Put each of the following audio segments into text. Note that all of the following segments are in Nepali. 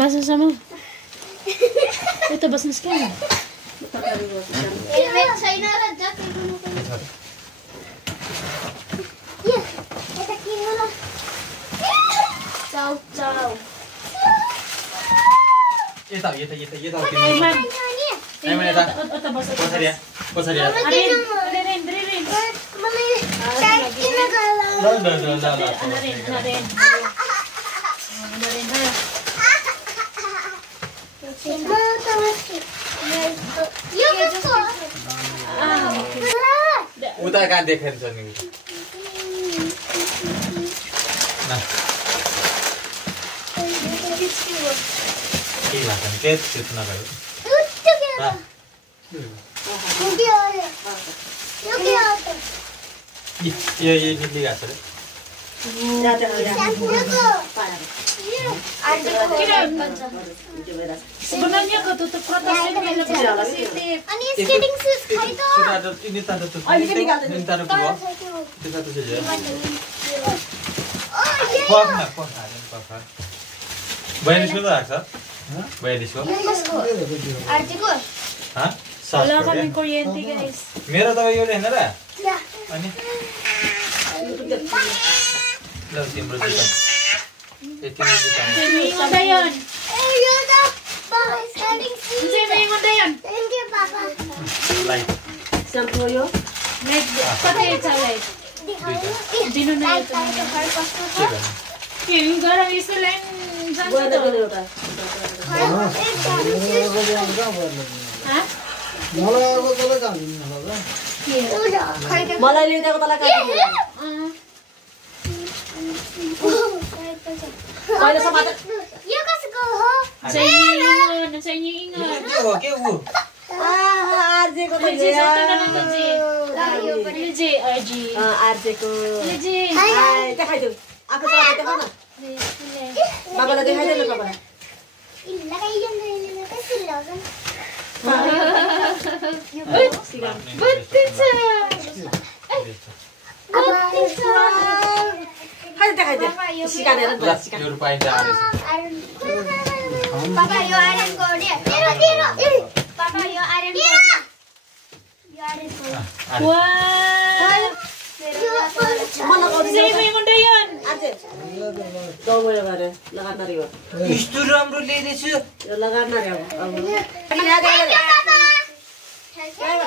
Basa sama. Ito basa sekali. Ciao. ये ताऊ Iman. Iman eta. Ito basa. Posaria. Arin. उता कहाँ देखेर छ नि के लाग्छ नि त्यति नगर्यो ये निक्ली गएको छ रे Sebenarnya ketutup protein Ani skating shoes khai to. Sudah ini tanda tutup. Ini tanda dua. Itu satu saja. Kau bayar disco tak sah? Bayar disco? Artigo. Hah? Wala kami kuryente guys. Meron tayo yun na ra? Ya. Ani? Lalu timbul kita. Itu kita. Mingon dayon. Ayo dah. Bye skating shoes. Mingon dayon. Thank you papa. Light. Shampoo yo. Like pati chalai. Dino na ito. Yung garang isa lang. Buat apa ni udah? Ha? Malah lihat aku tak lagi. Kau ada sama tak? Yo kas ko ho. Sa inyo ingon. Oke, bu. RJ ko tu LG, sa ito na lang to, G. LG, RG. RJ ko. LG. Hai, tak hai tu. Aku sama tak mana? Bapa dah hai tu bapa. Illa kai yan na kasi lagan. Batin sa. Hai tak hai tu. Sikan ada tu. Plus Euro dah ada. Papa yo iron ko dia. Tiro. Papa yo iron ko. Yo iron ko. Wow. Mana kau Sa mingon dayon. RJ. Kau boleh ada. Lagan nari yo. Istu राम्रो ल्याइदिछु. Yo lagan nari yo. Thank you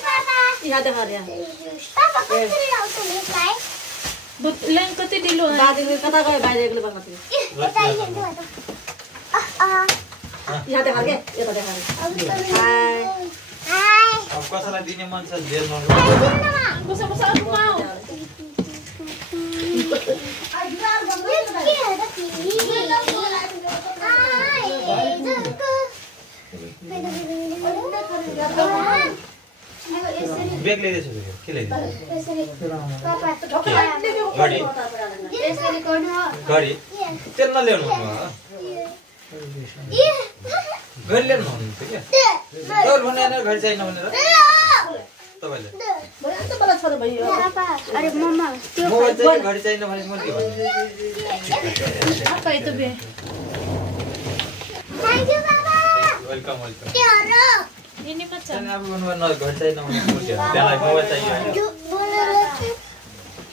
papa. Iya ada hari ya. Papa kasih lau tu mulai. But lang ko ti diluan. Baad में कथा कहे बाहर के लिए बात करते बताइए दो तो. यहाँ देखा के ये तो देखा Hai. अब कसैलाई दिने मन छ जेल नौ. Busa-busa ako mau. ब्याग ल्याइदिएछु के ल्याइदिएछु Papa. घडी तेल नल्याउनु भन्नुभयो घडी ल्याउनु भन्नुहुन्थ्यो क्या तपाईँले भने घडी चाहिएन भनेर तपाईँले तो बड़ा छोरा भाई अरे मम्मा मोबाइल चाहिँ घडी चाहिएन भने मैले के भन्नु Apa itu be? Thank you papa welcome तेरो Ini macam. अब भन्नुभयो घडी चाहिएन भने मैले त्यसलाई मोबाइल चाहियो जो बोलेर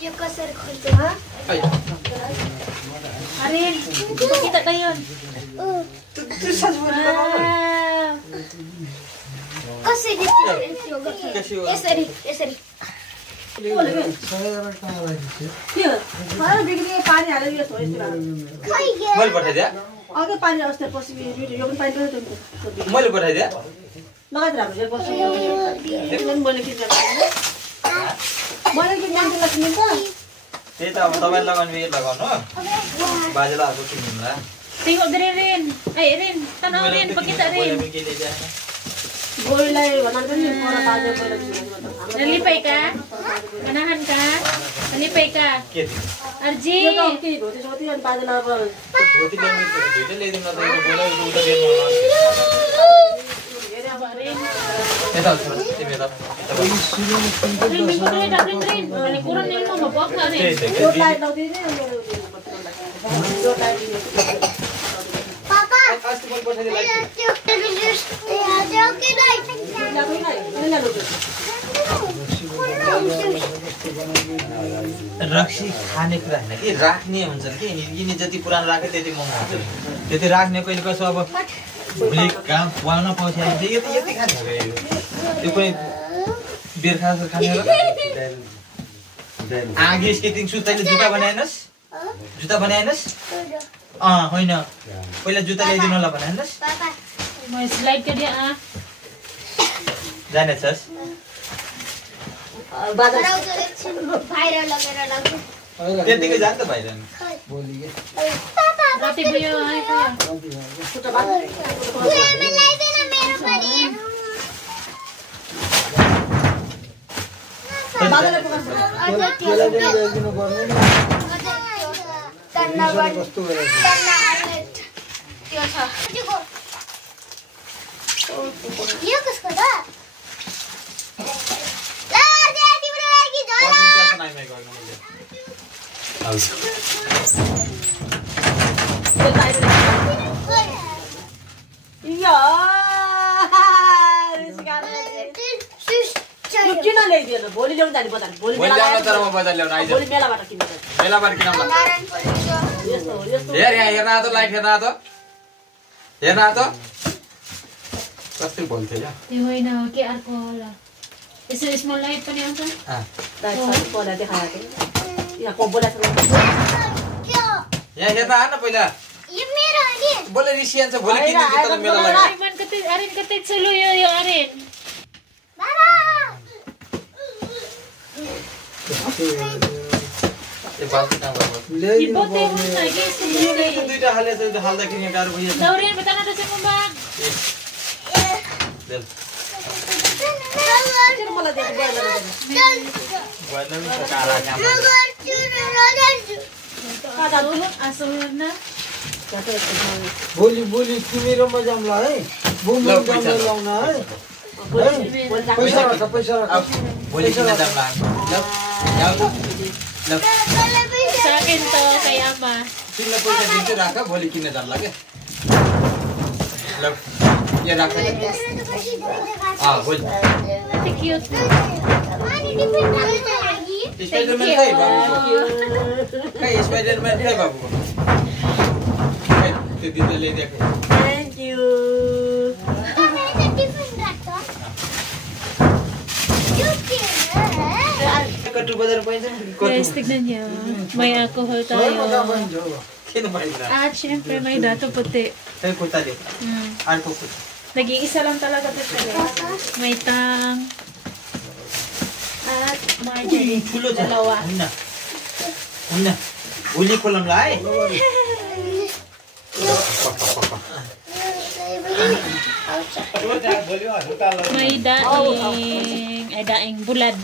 यो कसरी खोल्छ ह Arin, kita dayon. कसरी यसरी यसरी क्यों हमारा बिगड़ी पानी आ रही है तो इस तरह खै मैले पठाइदिए आगे पानी अस्तर पसी यो पनि पानी पर्यो त मैले पठाइदिए लगाएर राम्रो छ पसी एकदम मैले के लाग्ने त त्यही त अब तपाईले लगाउनु यो लगाउनु बाजेलाई अब किन्नुला Tengok dari Rin. Rin, tanaw Rin, pakita Rin. गोललाई भन्न पनि मलाई बाजे पहिला Nalipay ka? Anahan ka? Nalipay ka? के Arji. यो त के धोती सोती अनि बाजेलाई अब धोती ल्याउनु धोती ल्याइदिनु न त बोलाउ उता दिनु यता तिमी यता Rin, may pagkaya dapat Rin. Malikuran nila mo, mabok na Rin. यो लाइट लाउँदै नि यो लाइट पापा अस्ति मैले पठाइदिएँ लाइट रक्सी खाने कुरा होइन कि राख्ने हुन्छ कि यिनी जति पुरानो राख्यो त्यति महँगो हुन्छ त्यति राख्ने कहिले कसो अब भोलि काम पाउन पाउँछ यति खान्छ त्यो पनि बेर्खा खाने आगे स्केटिङ सुज तैँले जुत्ता बनाएनस् होइन पहिला जुत्ता ल्याइदिनु होला बनाएनस् जानेछस् त्यतिकै जान्छ बाहिर किन ल्याइदिएन भोलि ल्याउनु जाने बजार भोलि मेलाबाट किन्नु हेर्न त लाइट हेर्न त कस्तो बोल्थे या त्यो होइन के अर्को होला यसो स्मल लाइट पनि आउँछ पहिला देखाएको यहाँ कोबोला यहाँ हेर्न आएन पहिला बोले रिसियन्छ भोलि किन्नु जुत्ता मेला लाग्यो अरेन कतै छ लो यो अरेन ए बाल्टी काम गर्नु ये बोते हुन्छ के सुन्दै दुईटा हाले छ हाल्दाखेरि यहाँ गाह्रो भइन्छ दौरेन बताना त चाहिँ मम्मा देल मलाई दिएको भएन नि कारा काम भोलि तिमी र म जाउँला है बुमले लाउन है पैसा राख भोलि किन जाम्ला ल Sakin to kay ama. तिमीलाई पैसा दिन्छु राख भोलि किन्न जाम्ला के ल यो राख भोलि Cute. स्पाइडरम्यान खै बाबु खै स्पाइडरम्यान खै बाबु खै त्यो दिदीले ल्याइदिएको थ्याङ्क यू कटु बजार पाइन्छ Guys, tignan niyo. May alcohol tayo. किन पाइन्छ At syempre may dato puti. खै कुर्ता दे अर्को kurta Nag-iisa lang talaga ito guys. May tang. At margarine. ठुलो छ Dalawa. हुन्न हुन्न भोलि खोलौँला है May daing. Ay, daing bulad.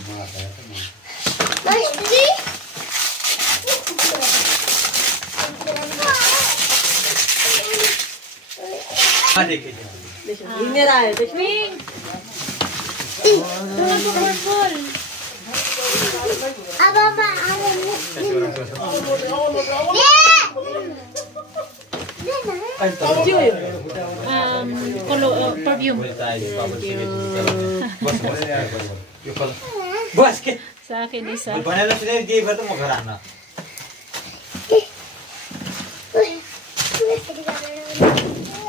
हिँडेर आयो त्यसमै Tulad ko purple. Perfume. बस के Sa akin isa. भनेर सुने के भएर त म घर आउन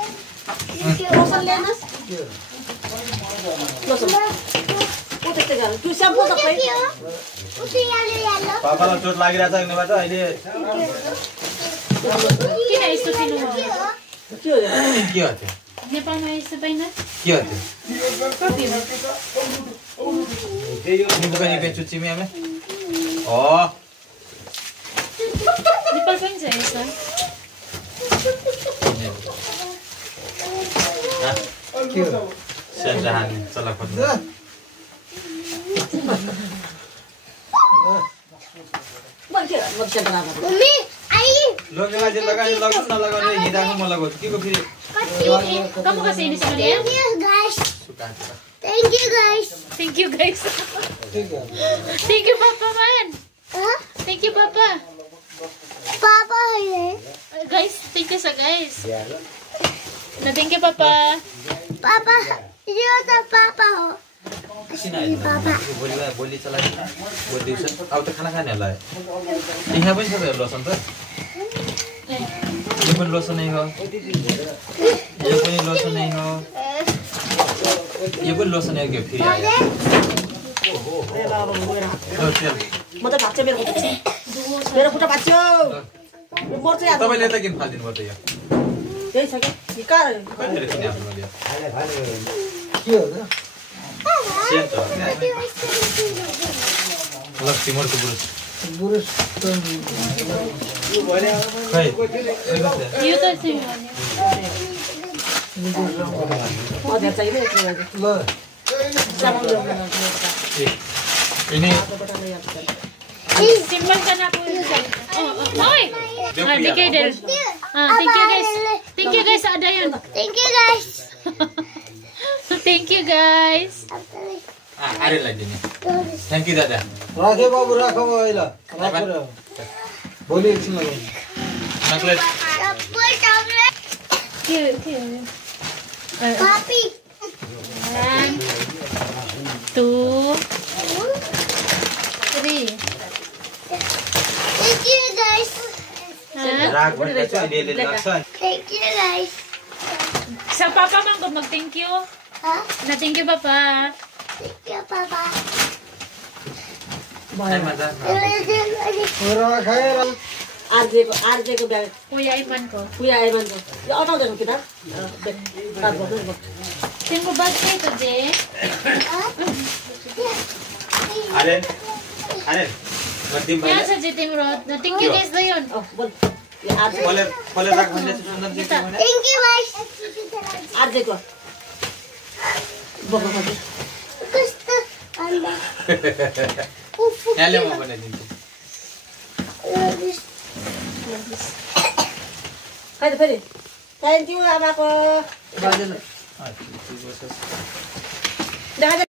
लोसन ल्याउनुहोस् लोसन ऊ त्यस्तै गर्नु त्यो स्याम्पो सबै पापालाई चोट लागिरहेछ यिनीबाट अहिले Kina isto kinuha. के हो यो? के हो त्यो Nepalमा isto pa yun? के हो त्यो Perfume. निम्तो पनि बेच्छु चिमियामे हो Nepal pa yun sa isa. सेन्जहान चला खोज्नु मान्छे मक्से बनाएको लोकेलाई चाहिँ लगायो लगाउनु नलगाउने हिँडाएको म लगाउँछु के को फेरि Kamu kasi ini sa Maria? Thank you guys. Thank you guys. Thank you Papa man. Thank you Papa. Papa, Guys, thank you sa guys. Thank you papa. पापा यो त पापा हो किन आइज बोली चला बोली अब त खाना खानेहरूलाई यहाँ पनि छ त लोसन त यो पनि लोसन नै हो यो पनि लोसन नै हो यो पनि लोसन नै हो फेरि आयो म त भाग्छ मेरो खुट्टा भाग्यो मर्छ यार तपाईँले त किन फालिदिनु भयो त यो त्यही छ कि कहाँ कहिले किने आफ्नो मैले के हो त सेम त ल तिम्रो पुरुष बुरुस खै यो त सिम अझै चाहिने ल ini simpan kan aku oi dikit thank you guys ada yang Thank you guys. thank you guys Ariel lagi nih thank you dada राखे बाबु राखौ अहिले राखेर भोलि एकछिन लगाउनु chocolate Papi. 1 2 3 Thank you guys. राग भनेको छ अहिले लाग्छ Thank you guys. sa papa man ko mag thank you Huh? na thank you papa Thank you, Papa. राखेर आरजेको ब्याग kuya Iman ko कुया आइमानको यो अटाउँदैन किताब काट गर्नु tingko birthday today Ariel yan sa Jitim Road na thank you guys na yun बोल यो आरजे खोलेर राख भन्ने सुन्दर जी kita Thank you, guys. आरजेको बोक्नु पर्छ Gusto. Ano? यहाँले म बनाइदिन्छु खै त फेरि थ्याङ्क यू आमाको बाजेन देखा